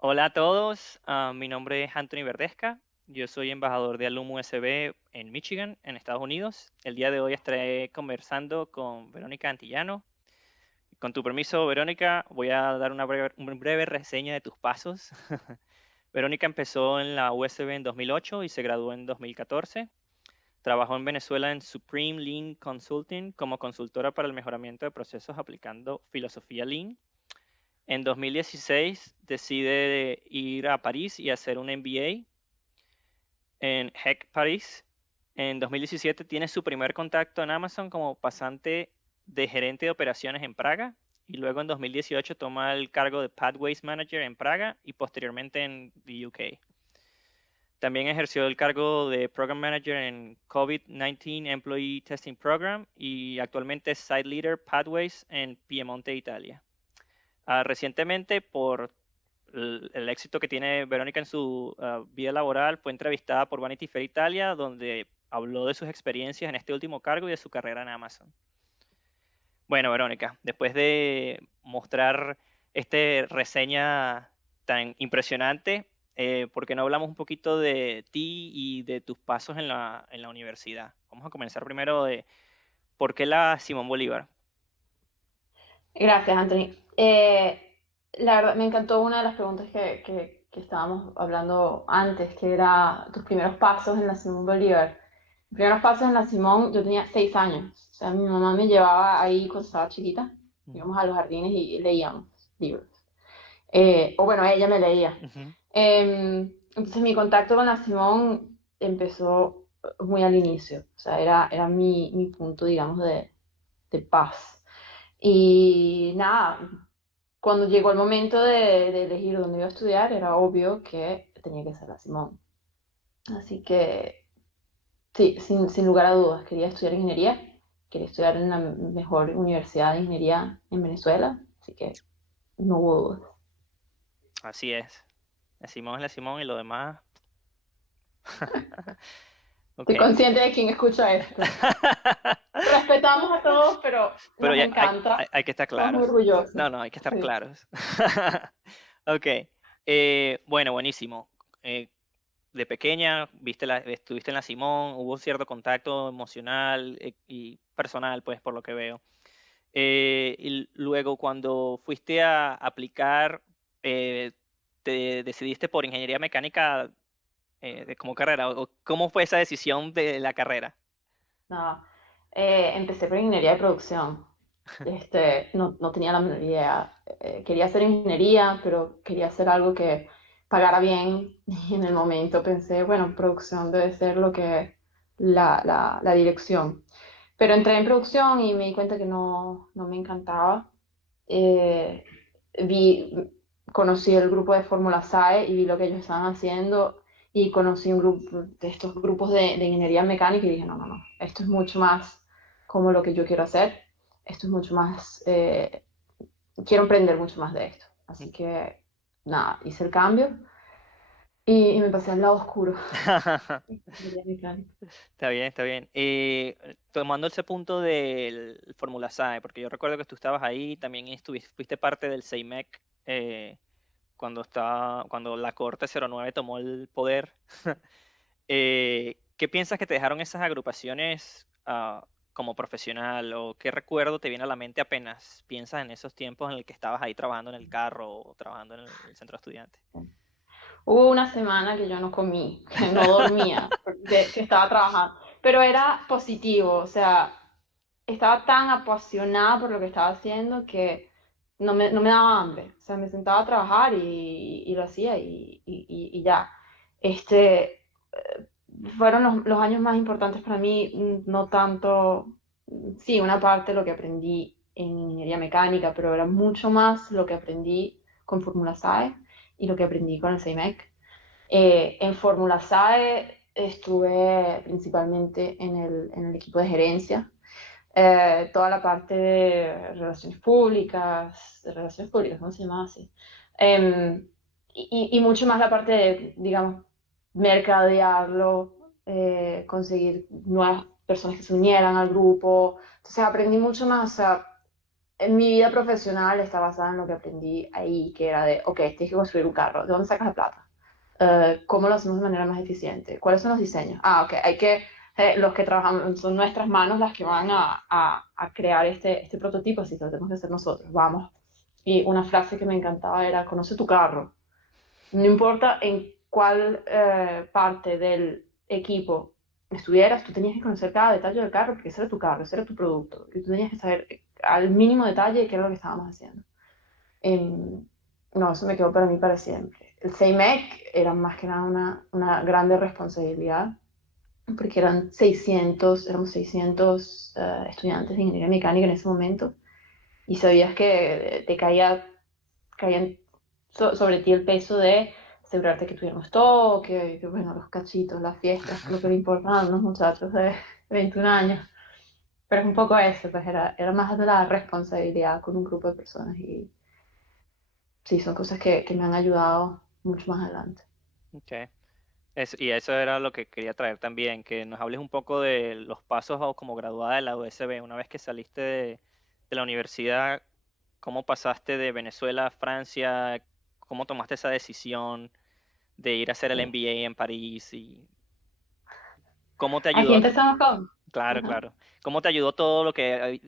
Hola a todos, mi nombre es Anthony Verdesca, yo soy embajador de Alum USB en Michigan, en Estados Unidos. El día de hoy estaré conversando con Verónica Antillano. Con tu permiso, Verónica, voy a dar una breve reseña de tus pasos. Verónica empezó en la USB en 2008 y se graduó en 2014. Trabajó en Venezuela en Supreme Lean Consulting como consultora para el mejoramiento de procesos aplicando filosofía Lean. En 2016 decide ir a París y hacer un MBA en HEC París. En 2017 tiene su primer contacto en Amazon como pasante de gerente de operaciones en Praga y luego en 2018 toma el cargo de Pathways Manager en Praga y posteriormente en the UK. También ejerció el cargo de Program Manager en COVID-19 Employee Testing Program y actualmente es Site Leader Pathways en Piemonte, Italia. Recientemente, por el éxito que tiene Verónica en su vida laboral, fue entrevistada por Vanity Fair Italia, donde habló de sus experiencias en este último cargo y de su carrera en Amazon. Bueno, Verónica, después de mostrar esta reseña tan impresionante, ¿por qué no hablamos un poquito de ti y de tus pasos en la universidad? Vamos a comenzar primero de por qué la Simón Bolívar. Gracias, Anthony. La verdad, me encantó una de las preguntas que estábamos hablando antes, que era tus primeros pasos en la Simón Bolívar. Mis primeros pasos en la Simón, yo tenía 6 años. O sea, mi mamá me llevaba ahí cuando estaba chiquita. Ujú, Íbamos a los jardines y leíamos libros. O bueno, ella me leía. ujú. Entonces mi contacto con la Simón empezó muy al inicio. O sea, era mi punto, digamos, de paz. Y nada, cuando llegó el momento de elegir dónde iba a estudiar, era obvio que tenía que ser la Simón. Así que sí, sin lugar a dudas, quería estudiar ingeniería, quería estudiar en la mejor universidad de ingeniería en Venezuela, así que no hubo dudas. Así es. La Simón y lo demás. Ok. Estoy consciente de quién escucha esto. Respetamos a todos, pero Pero nos ya encanta. hay que estar Estamos muy claros. orgullosos. No, no, hay que estar Sí. claros. Ok. Bueno, buenísimo. Eh, de pequeña estuviste en la Simón, hubo cierto contacto emocional y personal, pues, por lo que veo. Y luego, cuando fuiste a aplicar, eh, te decidiste por ingeniería mecánica como carrera, o ¿cómo fue esa decisión de la carrera? No, empecé por ingeniería de producción. No tenía la menor idea. Quería hacer ingeniería, pero quería hacer algo que pagara bien. Y en el momento pensé, bueno, producción debe ser lo que la dirección. Pero entré en producción y me di cuenta que no me encantaba. Eh, vi, conocí el grupo de Fórmula SAE y vi lo que ellos estaban haciendo y conocí un grupo de estos grupos de ingeniería mecánica y dije, no, esto es mucho más como lo que yo quiero hacer, esto es mucho más, quiero emprender mucho más de esto. Así que nada, hice el cambio y me pasé al lado oscuro. Ingeniería mecánica. Está bien, está bien. Tomando ese punto del Fórmula SAE, porque yo recuerdo que tú estabas ahí, también fuiste parte del CEIMEC cuando la Corte 09 tomó el poder. ¿Qué piensas que te dejaron esas agrupaciones como profesional o qué recuerdo te viene a la mente apenas piensas en esos tiempos en el que estabas ahí trabajando en el carro o trabajando en el centro de estudiantes? Hubo una semana que yo no comí, que no dormía, que estaba trabajando, pero era positivo, o sea, estaba tan apasionada por lo que estaba haciendo que no me daba hambre, o sea, me sentaba a trabajar y lo hacía y ya. Este, fueron los años más importantes para mí, no tanto, sí, una parte de lo que aprendí en ingeniería mecánica, pero era mucho más lo que aprendí con Fórmula SAE y lo que aprendí con el CEIMEC. En Fórmula SAE estuve principalmente en el equipo de gerencia, toda la parte de relaciones públicas, ¿cómo se llama así? Y mucho más la parte de, digamos, mercadearlo, conseguir nuevas personas que se unieran al grupo. Entonces aprendí mucho más, o sea, en mi vida profesional está basada en lo que aprendí ahí, que era de, ok, tienes que construir un carro, ¿de dónde sacas la plata? ¿Cómo lo hacemos de manera más eficiente? ¿Cuáles son los diseños? Ah, ok, hay que, los que trabajamos, son nuestras manos las que van a crear este prototipo, así que lo tenemos que hacer nosotros, vamos. Y una frase que me encantaba era, conoce tu carro. No importa en cuál parte del equipo estuvieras, tú tenías que conocer cada detalle del carro, porque ese era tu carro, ese era tu producto, y tú tenías que saber al mínimo detalle qué era lo que estábamos haciendo. Em, no, eso me quedó para mí para siempre. El CEIMEC era más que nada una grande responsabilidad, porque éramos 600 estudiantes de ingeniería mecánica en ese momento, y sabías que te caían sobre ti el peso de asegurarte que tuviéramos todo, bueno, los cachitos, las fiestas, lo que le importan a unos muchachos de 21 años. Pero es un poco eso, pues era más de la responsabilidad con un grupo de personas y sí, son cosas que me han ayudado mucho más adelante. Ok. Y eso era lo que quería traer también, que nos hables un poco de los pasos como graduada de la USB. Una vez que saliste de la universidad, ¿cómo pasaste de Venezuela a Francia? ¿Cómo tomaste esa decisión de ir a hacer el Sí. MBA en París? ¿Y cómo te Aquí ayudó? empezamos con... Claro, Ajá. claro. ¿Cómo te ayudó todo lo que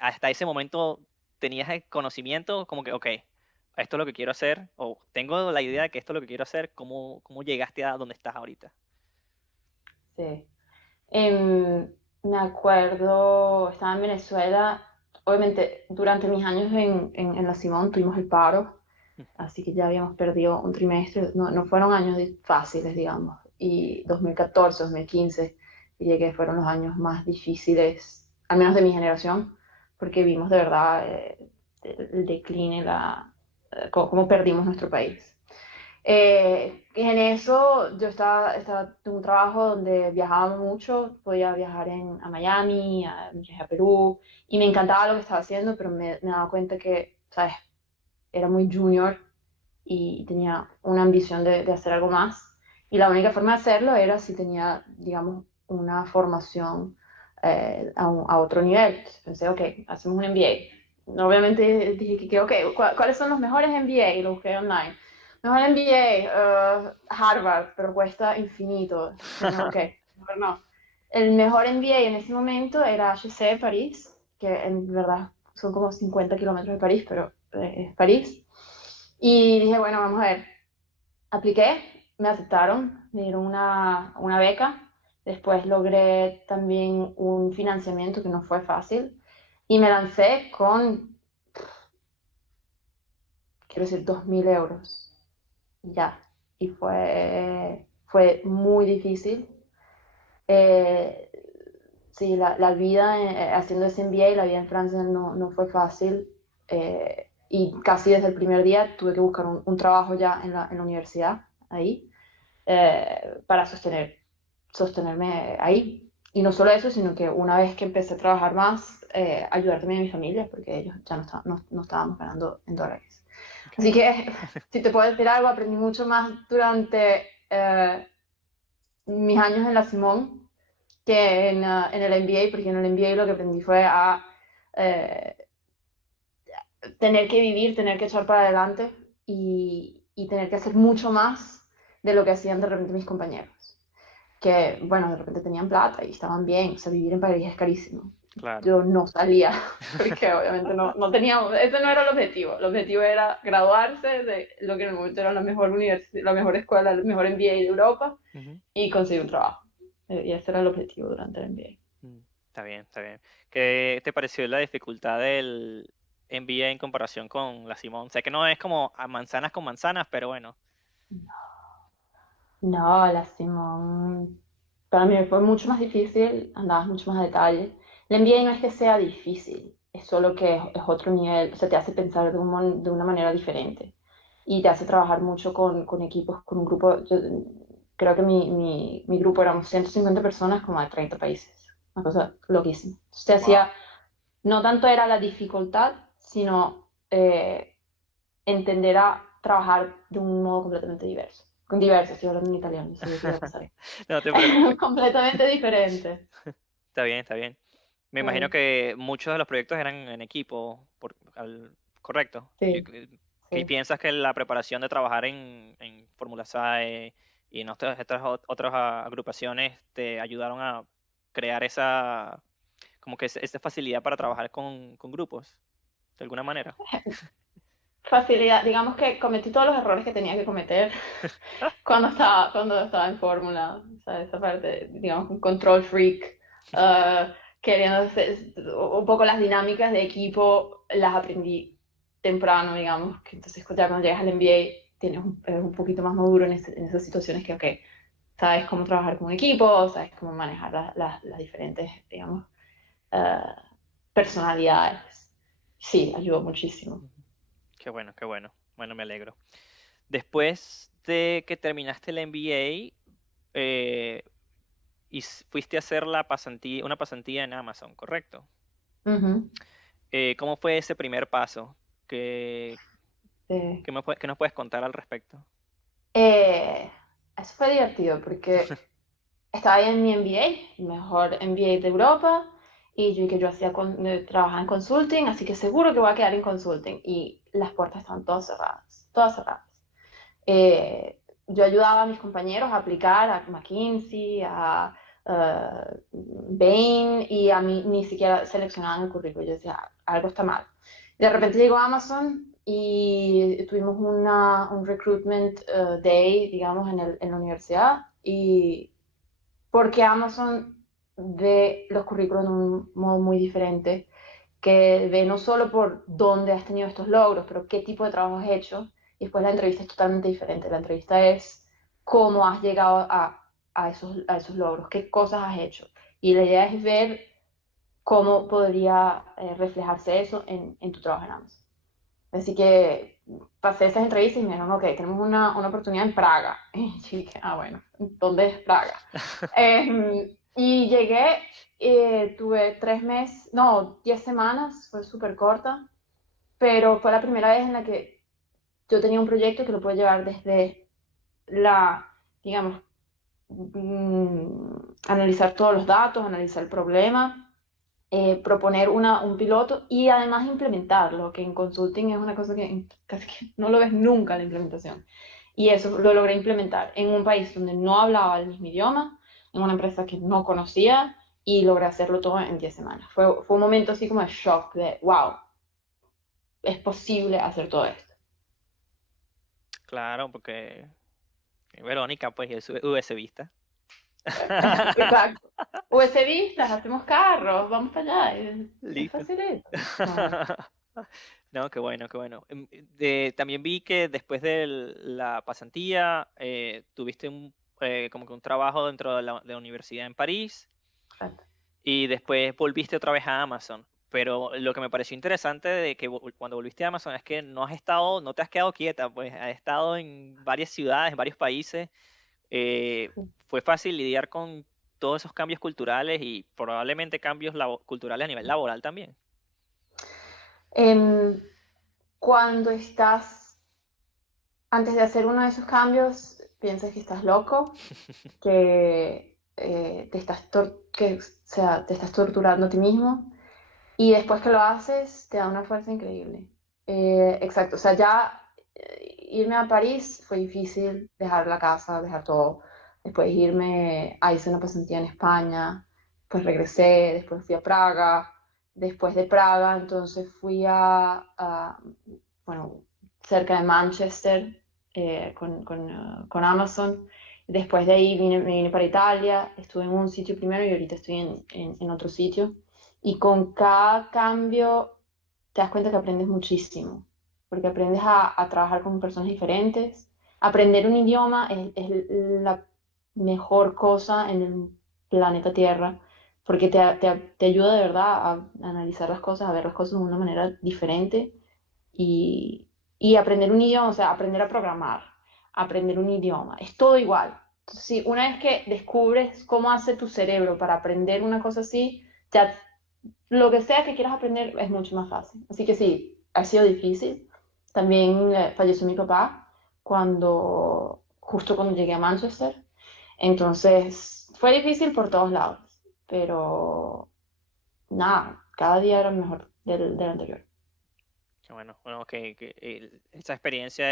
hasta ese momento tenías el conocimiento? Como que, ok, esto es lo que quiero hacer, o tengo la idea de que esto es lo que quiero hacer. ¿Cómo llegaste a donde estás ahorita? Sí. Me acuerdo, estaba en Venezuela, obviamente durante mis años en la Simón tuvimos el paro, así que ya habíamos perdido un trimestre, no fueron años fáciles, digamos, y 2014, 2015, diría que fueron los años más difíciles, al menos de mi generación, porque vimos de verdad el decline, cómo perdimos nuestro país. En eso yo estaba en un trabajo donde viajaba mucho, podía viajar a Miami, viajé a Perú, y me encantaba lo que estaba haciendo, pero me daba cuenta que, ¿sabes? Era muy junior y tenía una ambición de hacer algo más. Y la única forma de hacerlo era si tenía, digamos, una formación a otro nivel. Entonces pensé, ok, hacemos un MBA. Obviamente dije que, ok, ¿cuáles son los mejores MBA? Y lo busqué online. Mejor MBA, Harvard, pero cuesta infinito. Bueno, ok, mejor no. El mejor MBA en ese momento era HEC París, que en verdad son como 50 kilómetros de París, pero es París. Y dije, bueno, vamos a ver. Apliqué, me aceptaron, me dieron una beca. Después logré también un financiamiento que no fue fácil. Y me lancé con, quiero decir, 2.000 euros. Ya. Y fue muy difícil. Eh, sí, la vida haciendo ese MBA, la vida en Francia no fue fácil. Y casi desde el primer día tuve que buscar un trabajo ya en la universidad, ahí, para sostenerme ahí. Y no solo eso, sino que una vez que empecé a trabajar más, ayudar también a mi familia, porque ellos ya no estábamos ganando en dólares. Así Okay. que, si te puedo decir algo, aprendí mucho más durante mis años en la Simón que en el MBA, porque en el MBA lo que aprendí fue a eh, tener que vivir, tener que echar para adelante y tener que hacer mucho más de lo que hacían de repente mis compañeros. Que, bueno, de repente tenían plata y estaban bien, o sea, vivir en París es carísimo. Claro. Yo no salía, porque obviamente no teníamos, ese no era el objetivo era graduarse de lo que en el momento era la mejor universidad, la mejor escuela, el mejor MBA de Europa Ujú. y conseguir un trabajo. Y ese era el objetivo durante el MBA. Está bien, está bien. ¿Qué te pareció la dificultad del MBA en comparación con la Simón? Sé que no es como a manzanas con manzanas, pero bueno. No, la Simón, para mí fue mucho más difícil, andabas mucho más a detalle. El MBA no es que sea difícil, es solo que es otro nivel, o sea, te hace pensar de una manera diferente y te hace trabajar mucho con equipos, con un grupo. Yo creo que mi grupo éramos 150 personas como de 30 países, una cosa loquísima. Entonces te Wow. hacía, no tanto era la dificultad, sino entender a trabajar de un modo completamente diverso. Con diverso, estoy hablando en italiano, no sabía que iba a pasar. No te preocupes. Completamente diferente. Está bien, está bien. Me imagino Eh, que muchos de los proyectos eran en equipo, correcto. sí, ¿Qué sí. piensas que la preparación de trabajar en Fórmula SAE y en otras agrupaciones te ayudaron a crear como que esa facilidad para trabajar con grupos, de alguna manera? Facilidad, digamos que cometí todos los errores que tenía que cometer cuando estaba en Fórmula, o sea, esa parte, digamos, un control freak, uh, queriendo hacer, un poco las dinámicas de equipo, las aprendí temprano, digamos, que entonces ya cuando llegas al NBA eres un poquito más maduro en esas situaciones que, ok, sabes cómo trabajar con un equipo, sabes cómo manejar las diferentes, digamos, uh, personalidades. Sí, ayudó muchísimo. Ujú. Qué bueno, qué bueno. Bueno, me alegro. Después de que terminaste el MBA, fuiste a hacer una pasantía en Amazon, ¿correcto? Ujú. ¿Cómo fue ese primer paso? ¿Qué, Sí. qué nos puedes contar al respecto? Eh, Eso fue divertido porque estaba ahí en mi MBA, el mejor MBA de Europa, y yo que yo trabajaba en consulting, así que seguro que voy a quedar en consulting. Y las puertas estaban todas cerradas, todas cerradas. Yo ayudaba a mis compañeros a aplicar a McKinsey, a Bain, y a mí ni siquiera seleccionaban el currículo. Yo decía, algo está mal. De repente llegó Amazon y tuvimos un recruitment day, digamos, en la universidad. Y porque Amazon ve los currículos de un modo muy diferente, que ve no solo por dónde has tenido estos logros, pero qué tipo de trabajo has hecho. Y después la entrevista es totalmente diferente. La entrevista es cómo has llegado a esos logros, qué cosas has hecho. Y la idea es ver cómo podría reflejarse eso en tu trabajo en Amazon. Así que pasé esas entrevistas y me dijeron, ok, tenemos una oportunidad en Praga. Y yo dije, ah, bueno, ¿dónde es Praga? Y llegué, tuve 3 meses, no, 10 semanas, fue súper corta, pero fue la primera vez en la que yo tenía un proyecto que lo puedo llevar desde digamos, analizar todos los datos, analizar el problema, proponer un piloto y además implementarlo, que en consulting es una cosa que casi que no lo ves nunca la implementación. Y eso lo logré implementar en un país donde no hablaba el mismo idioma, en una empresa que no conocía y logré hacerlo todo en 10 semanas. Fue un momento así como de shock, de wow, es posible hacer todo esto. Claro, porque Verónica, pues, es USBista. Exacto. USB vistas, hacemos carros, vamos para allá. Es Listo. fácil. No. No, qué bueno, qué bueno. También vi que después de la pasantía tuviste como que un trabajo dentro de la universidad en París Exacto. y después volviste otra vez a Amazon. Pero lo que me pareció interesante de que cuando volviste a Amazon es que no te has quedado quieta, pues has estado en varias ciudades, en varios países. Fue fácil lidiar con todos esos cambios culturales y probablemente cambios culturales a nivel laboral también. Em, Cuando estás, antes de hacer uno de esos cambios, piensas que estás loco, que, o sea, te estás torturando a ti mismo, y después que lo haces, te da una fuerza increíble. Exacto, o sea, ya irme a París fue difícil, dejar la casa, dejar todo. Después hice una pasantía en España, pues regresé, después fui a Praga, después de Praga, entonces fui bueno, cerca de Manchester con Amazon. Después de ahí me vine para Italia, estuve en un sitio primero y ahorita estoy en otro sitio. Y con cada cambio te das cuenta que aprendes muchísimo, porque aprendes a trabajar con personas diferentes. Aprender un idioma es la mejor cosa en el planeta Tierra, porque te ayuda de verdad a analizar las cosas, a ver las cosas de una manera diferente y, y aprender un idioma, o sea, aprender a programar, aprender un idioma, es todo igual. Entonces, sí, una vez que descubres cómo hace tu cerebro para aprender una cosa así, ya lo que sea que quieras aprender es mucho más fácil. Así que sí, ha sido difícil. También falleció mi papá justo cuando llegué a Manchester. Entonces, fue difícil por todos lados, pero, nada, cada día era mejor del anterior. Qué bueno, bueno, esa experiencia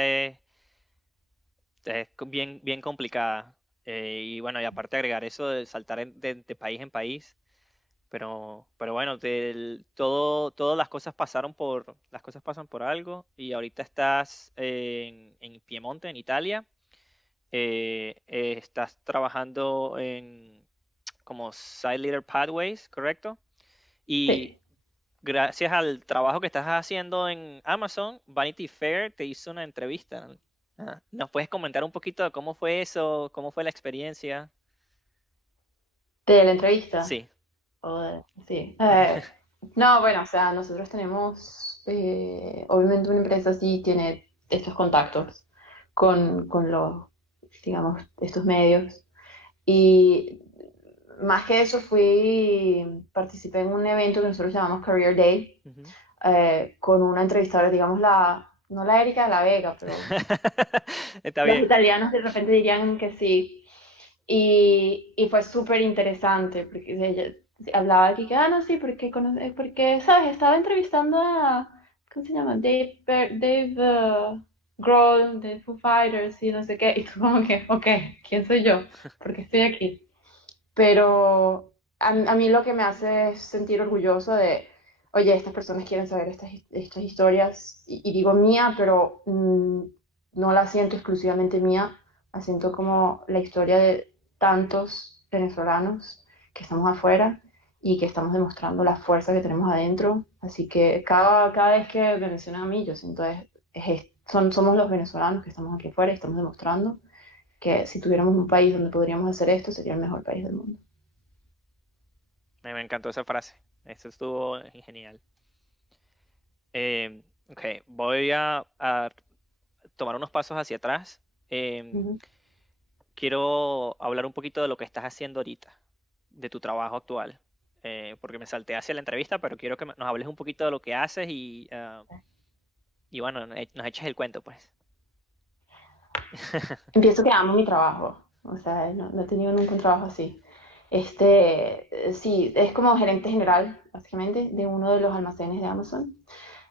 bien, bien complicada. Y bueno, y aparte agregar eso de saltar de país en país. Pero bueno, todas las cosas pasan por algo y ahorita estás en Piemonte, en Italia. Estás trabajando en como Side Leader Pathways, ¿correcto? Y Sí. gracias al trabajo que estás haciendo en Amazon, Vanity Fair te hizo una entrevista. ¿Nos puedes comentar un poquito de cómo fue eso? ¿Cómo fue la experiencia? De la entrevista. Sí. Sí. No, bueno, o sea, nosotros tenemos, obviamente una empresa así tiene estos contactos con los, digamos, estos medios. Y más que eso participé en un evento que nosotros llamamos Career Day, Ujú. con una entrevistadora, digamos, no la Erika de la Vega, pero Está los bien. italianos de repente dirían que sí. Y fue súper interesante, porque ella hablaba de que, no, sí, porque, ¿sabes? Estaba entrevistando a, ¿cómo se llama? Dave Grohl de Foo Fighters y no sé qué, y tú como que, ok, ¿quién soy yo? ¿Por qué estoy aquí? Pero a mí lo que me hace es sentir orgulloso de, oye, estas personas quieren saber estas historias, y digo mía, pero no la siento exclusivamente mía, la siento como la historia de tantos venezolanos que estamos afuera y que estamos demostrando la fuerza que tenemos adentro. Así que cada vez que me mencionan a mí, yo siento somos los venezolanos que estamos aquí afuera y estamos demostrando que si tuviéramos un país donde podríamos hacer esto, sería el mejor país del mundo. Me encantó esa frase. Eso estuvo genial. Ok, voy a tomar unos pasos hacia atrás. Em, Ujú. Quiero hablar un poquito de lo que estás haciendo ahorita, de tu trabajo actual. Porque me salté hacia la entrevista, pero quiero que nos hables un poquito de lo que haces y bueno, nos eches el cuento, pues. Empiezo que amo mi trabajo, o sea, no he tenido nunca un trabajo así. Sí, es como gerente general, básicamente, de uno de los almacenes de Amazon.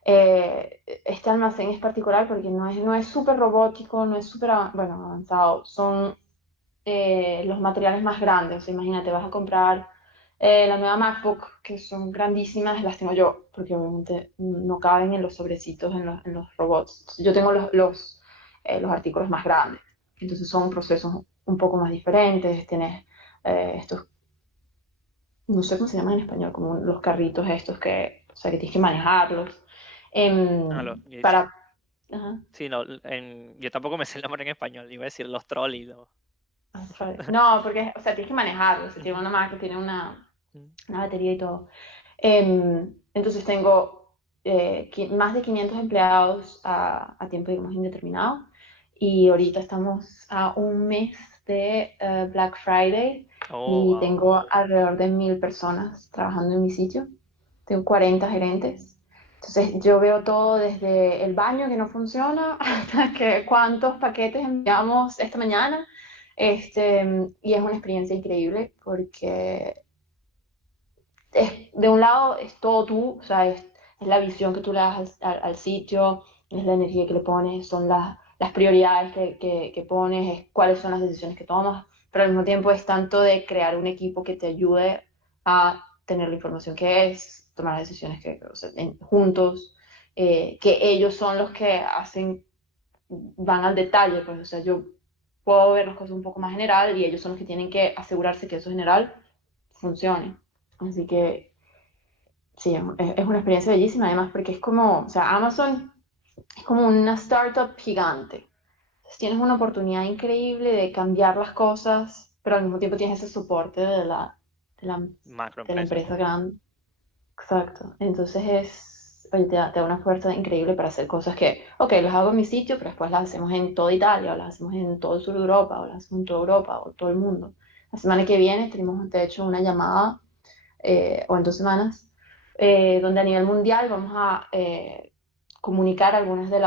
Este almacén es particular porque no es súper robótico, no es súper, bueno, avanzado. Son los materiales más grandes. O sea, imagínate, vas a comprar la nueva MacBook, que son grandísimas, las tengo yo, porque obviamente no caben en los sobrecitos, en los robots. Yo tengo los artículos más grandes. Entonces son procesos un poco más diferentes. Tienes estos, no sé cómo se llaman en español, como los carritos estos que, o sea, que tienes que manejarlos. Ah, sí, Para... Ajá. sí, no, yo tampoco me sé el nombre en español, iba a decir los trolleys. No, porque, o sea, tienes que manejarlo. O sea, tiene Ujú, una marca, tiene una, ujú. una batería y todo. Entonces tengo más de 500 empleados a tiempo, digamos, indeterminado. Y ahorita estamos a un mes de Black Friday Oh, y wow. tengo alrededor de 1.000 personas trabajando en mi sitio. Tengo 40 gerentes. Entonces yo veo todo desde el baño que no funciona hasta que cuántos paquetes enviamos esta mañana. Y es una experiencia increíble porque de un lado es todo tú, o sea, es la visión que tú le das al sitio, es la energía que le pones, son las prioridades que pones, es cuáles son las decisiones que tomas, pero al mismo tiempo es tanto de crear un equipo que te ayude a tener la información que es, tomar las decisiones o sea, juntos, que ellos son los que van al detalle, pues, o sea, yo puedo ver las cosas un poco más general y ellos son los que tienen que asegurarse que eso general funcione. Así que sí, es una experiencia bellísima, además, porque es como, o sea, Amazon es como una startup gigante. Entonces, tienes una oportunidad increíble de cambiar las cosas, pero al mismo tiempo tienes ese soporte de la, de la Macroempresa, empresa pues. grande. Exacto. Entonces oye, te da una fuerza increíble para hacer cosas que, ok, las hago en mi sitio, pero después las hacemos en toda Italia, o las hacemos en todo el sur de Europa, o las hacemos en toda Europa, o todo el mundo. La semana que viene tenemos, de hecho, una llamada o en 2 semanas, donde a nivel mundial vamos a comunicar algunas de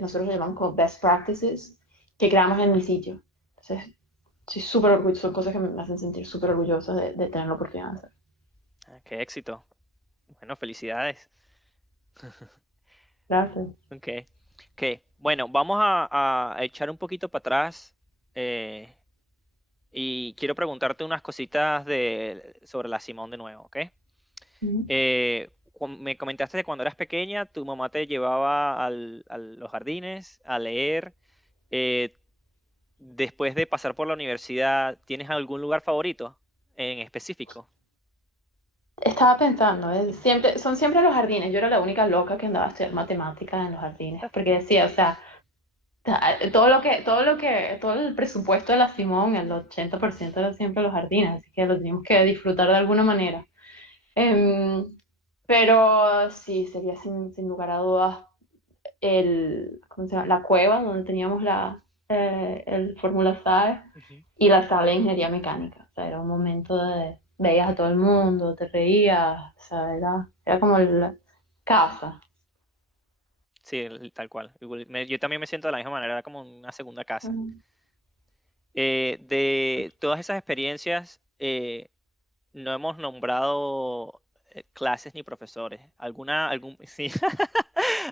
nosotros le llamamos como best practices, que creamos en mi sitio. Entonces, soy súper orgullosa, son cosas que me hacen sentir súper orgullosa de tener la oportunidad de hacer. Qué éxito. Bueno, felicidades. Gracias. Ok. Ok. Bueno, vamos a echar un poquito para atrás eh, y quiero preguntarte unas cositas sobre la Simón de nuevo, ¿ok? Ujú. Me comentaste que cuando eras pequeña, tu mamá te llevaba a los jardines a leer. Eh, Después de pasar por la universidad, ¿tienes algún lugar favorito en específico? Estaba pensando, son siempre los jardines. Yo era la única loca que andaba a hacer matemáticas en los jardines, porque decía, o sea, todo el presupuesto de la Simón, el 80% era siempre los jardines, así que lo teníamos que disfrutar de alguna manera. Em, pero sí, sería sin lugar a dudas ¿cómo se llama? La cueva donde teníamos el Fórmula SAE Ujú. y la sala de ingeniería mecánica. O sea, era un momento de veías a todo el mundo, te reías, o sea, era como la casa. Sí, tal cual. Yo también me siento de la misma manera, era como una segunda casa. Ujú. De todas esas experiencias, no hemos nombrado clases ni profesores. Sí,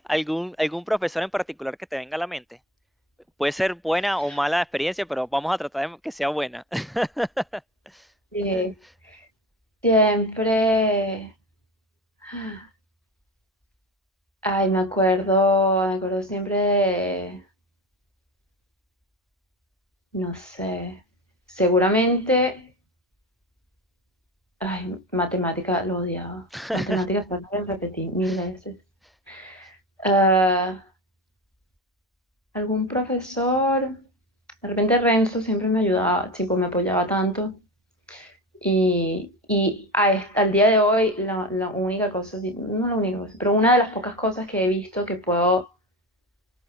algún profesor en particular que te venga a la mente? Puede ser buena o mala experiencia, pero vamos a tratar de que sea buena. Sí, siempre, ay, me acuerdo siempre no sé, seguramente, ay, matemática lo odiaba. Matemáticas fue algo que repetí 1000 veces. Ah, algún profesor, de repente Renzo siempre me ayudaba, tipo, me apoyaba tanto. Al día de hoy, la única cosa, no la única cosa, pero una de las pocas cosas que he visto que puedo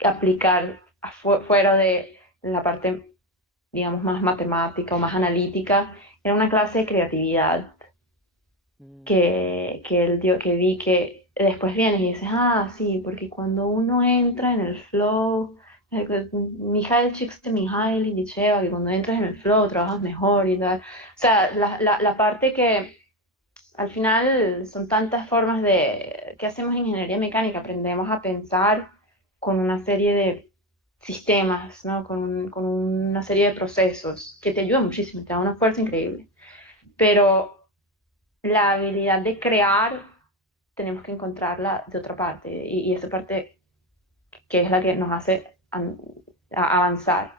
aplicar fuera de la parte, digamos, más matemática o más analítica, era una clase de creatividad Mm, que él dio, que vi que después vienes y dices, ah, sí, porque cuando uno entra en el flow, Mijail Csikszentmihalyi y Licheva, que cuando entras en el flow trabajas mejor y tal. O sea, la parte que al final son tantas formas que hacemos en ingeniería mecánica, aprendemos a pensar con una serie de sistemas, ¿no? Con una serie de procesos que te ayudan muchísimo, te da una fuerza increíble. Pero la habilidad de crear tenemos que encontrarla de otra parte y esa parte que es la que nos hace avanzar.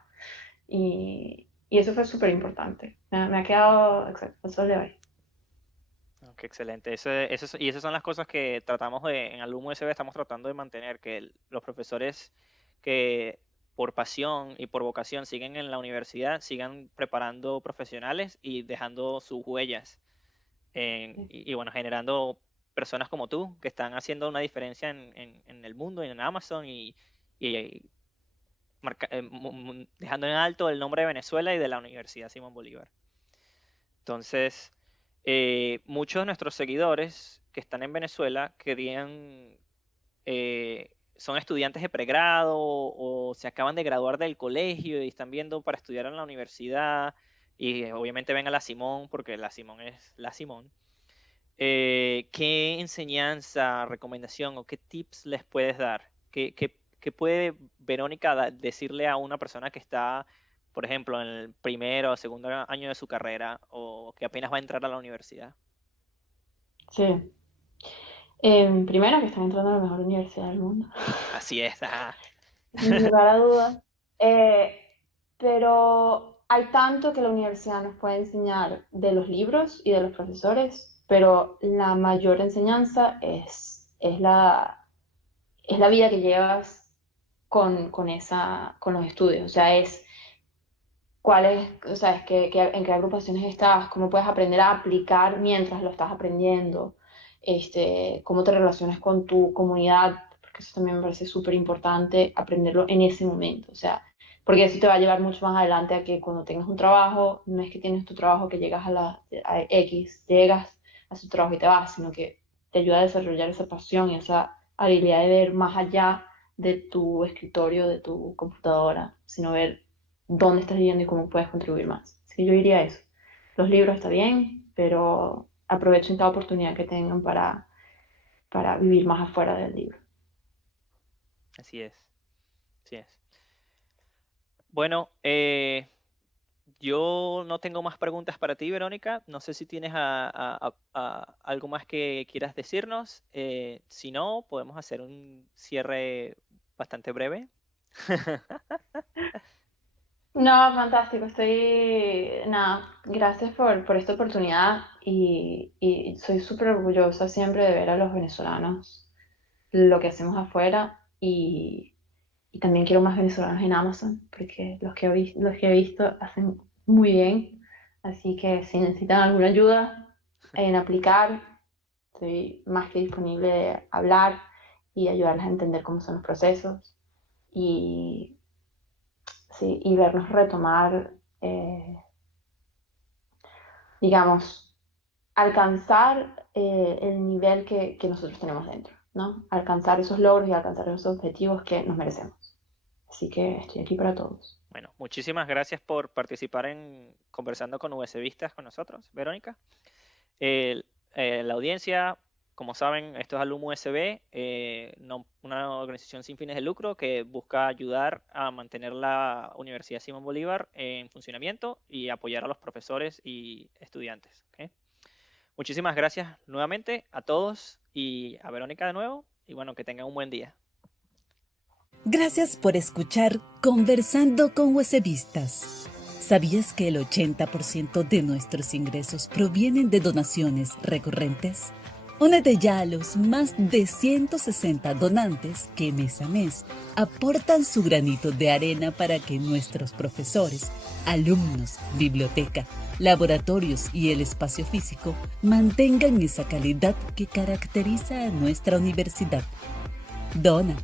Y eso fue súper importante. Me ha quedado exacto el sol de hoy. qué excelente. Y esas son las cosas que en Alumno USB estamos tratando de mantener, que los profesores que por pasión y por vocación siguen en la universidad, sigan preparando profesionales y dejando sus huellas y bueno, generando personas como tú que están haciendo una diferencia en el mundo y en Amazon y dejando en alto el nombre de Venezuela y de la Universidad Simón Bolívar. Entonces, muchos de nuestros seguidores que están en Venezuela son estudiantes de pregrado o se acaban de graduar del colegio y están viendo para estudiar en la universidad y obviamente ven a la Simón porque la Simón es la Simón. ¿Qué enseñanza, recomendación o qué tips les puedes dar? ¿Qué puede Verónica decirle a una persona que está, por ejemplo, en el primero o segundo año de su carrera o que apenas va a entrar a la universidad? Sí. Primero que están entrando a la mejor universidad del mundo, Así es. sin lugar a dudas. Eh, pero hay tanto que la universidad nos puede enseñar de los libros y de los profesores, pero la mayor enseñanza es la vida que llevas con los estudios. O sea, es o sea, en qué agrupaciones estás, cómo puedes aprender a aplicar mientras lo estás aprendiendo, cómo te relacionas con tu comunidad, porque eso también me parece súper importante aprenderlo en ese momento. O sea, porque eso te va a llevar mucho más adelante a que cuando tengas un trabajo, no es que tienes tu trabajo que llegas a X, llegas a su trabajo y te vas, sino que te ayuda a desarrollar esa pasión y esa habilidad de ver más allá de tu escritorio, de tu computadora, sino ver dónde estás viviendo y cómo puedes contribuir más. Sí, yo diría eso. Los libros está bien, pero aprovechen cada oportunidad que tengan para vivir más afuera del libro. Así es, así es. Bueno, yo no tengo más preguntas para ti, Verónica. No sé si tienes algo más que quieras decirnos. Si no, podemos hacer un cierre bastante breve. No, fantástico, nada, gracias por esta oportunidad y soy súper orgullosa siempre de ver a los venezolanos lo que hacemos afuera y también quiero más venezolanos en Amazon porque los que he visto hacen muy bien, así que si necesitan alguna ayuda en aplicar, estoy más que disponible de hablar y ayudarles a entender cómo son los procesos y, sí, y vernos retomar, digamos, alcanzar el nivel que nosotros tenemos dentro, ¿no? Alcanzar esos logros y alcanzar esos objetivos que nos merecemos. Así que estoy aquí para todos. Bueno, muchísimas gracias por participar en Conversando con USBistas con nosotros, Verónica. La audiencia, como saben, esto es Alum USB, una organización sin fines de lucro que busca ayudar a mantener la Universidad Simón Bolívar en funcionamiento y apoyar a los profesores y estudiantes. ¿Okay? Muchísimas gracias nuevamente a todos y a Verónica de nuevo, y bueno, que tengan un buen día. Gracias por escuchar Conversando con USBistas. ¿Sabías que el 80% de nuestros ingresos provienen de donaciones recurrentes? Únete ya a los más de 160 donantes que mes a mes aportan su granito de arena para que nuestros profesores, alumnos, biblioteca, laboratorios y el espacio físico mantengan esa calidad que caracteriza a nuestra universidad. Dona